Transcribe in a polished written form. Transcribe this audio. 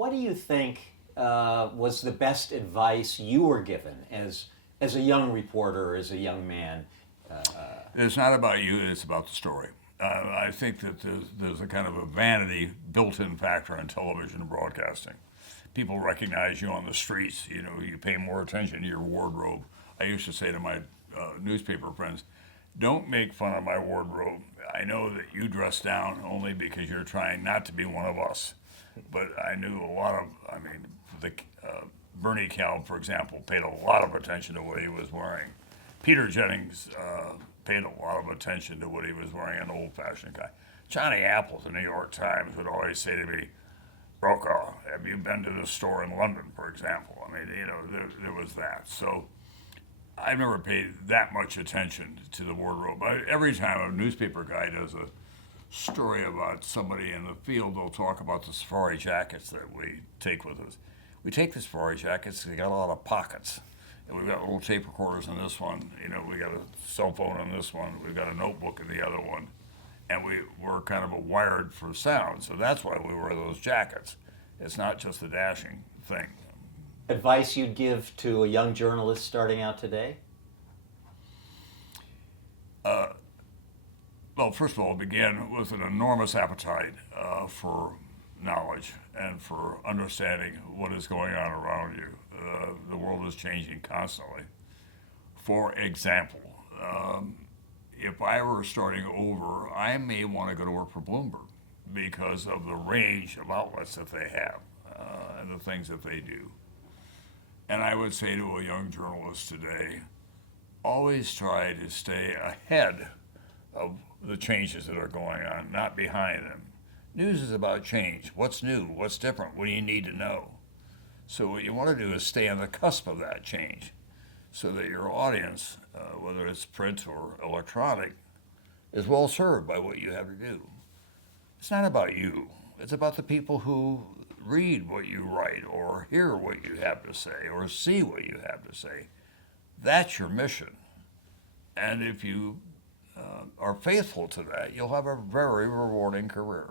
What do you think was the best advice you were given as a young reporter, as a young man? It's not about you, it's about the story. I think that there's a kind of a vanity built-in factor in television and broadcasting. People recognize you on the streets. You know, you pay more attention to your wardrobe. I used to say to my newspaper friends, don't make fun of my wardrobe. I know that you dress down only because you're trying not to be one of us. But I knew a lot of, Bernie Calb, for example, paid a lot of attention to what he was wearing. Peter Jennings paid a lot of attention to what he was wearing, an old-fashioned guy. Johnny Apple of the New York Times would always say to me, Brokaw, have you been to this store in London, for example? I mean, you know, there was that. So I've never paid that much attention to the wardrobe. Every time a newspaper guy does a story about somebody in the field, they'll talk about the safari jackets that we take with us. We take the safari jackets, they got a lot of pockets. And we've got little tape recorders in this one, you know, we got a cell phone in this one, we've got a notebook in the other one. And we're kind of wired for sound, so that's why we wear those jackets. It's not just the dashing thing. Advice you'd give to a young journalist starting out today? Well, first of all, begin with an enormous appetite for knowledge and for understanding what is going on around you. The world is changing constantly. For example, if I were starting over, I may want to go to work for Bloomberg because of the range of outlets that they have and the things that they do. And I would say to a young journalist today, always try to stay ahead of the changes that are going on, not behind them. News is about change. What's new? What's different? What do you need to know? So what you want to do is stay on the cusp of that change so that your audience, whether it's print or electronic, is well served by what you have to do. It's not about you. It's about the people who read what you write or hear what you have to say or see what you have to say. That's your mission. And if you are faithful to that, you'll have a very rewarding career.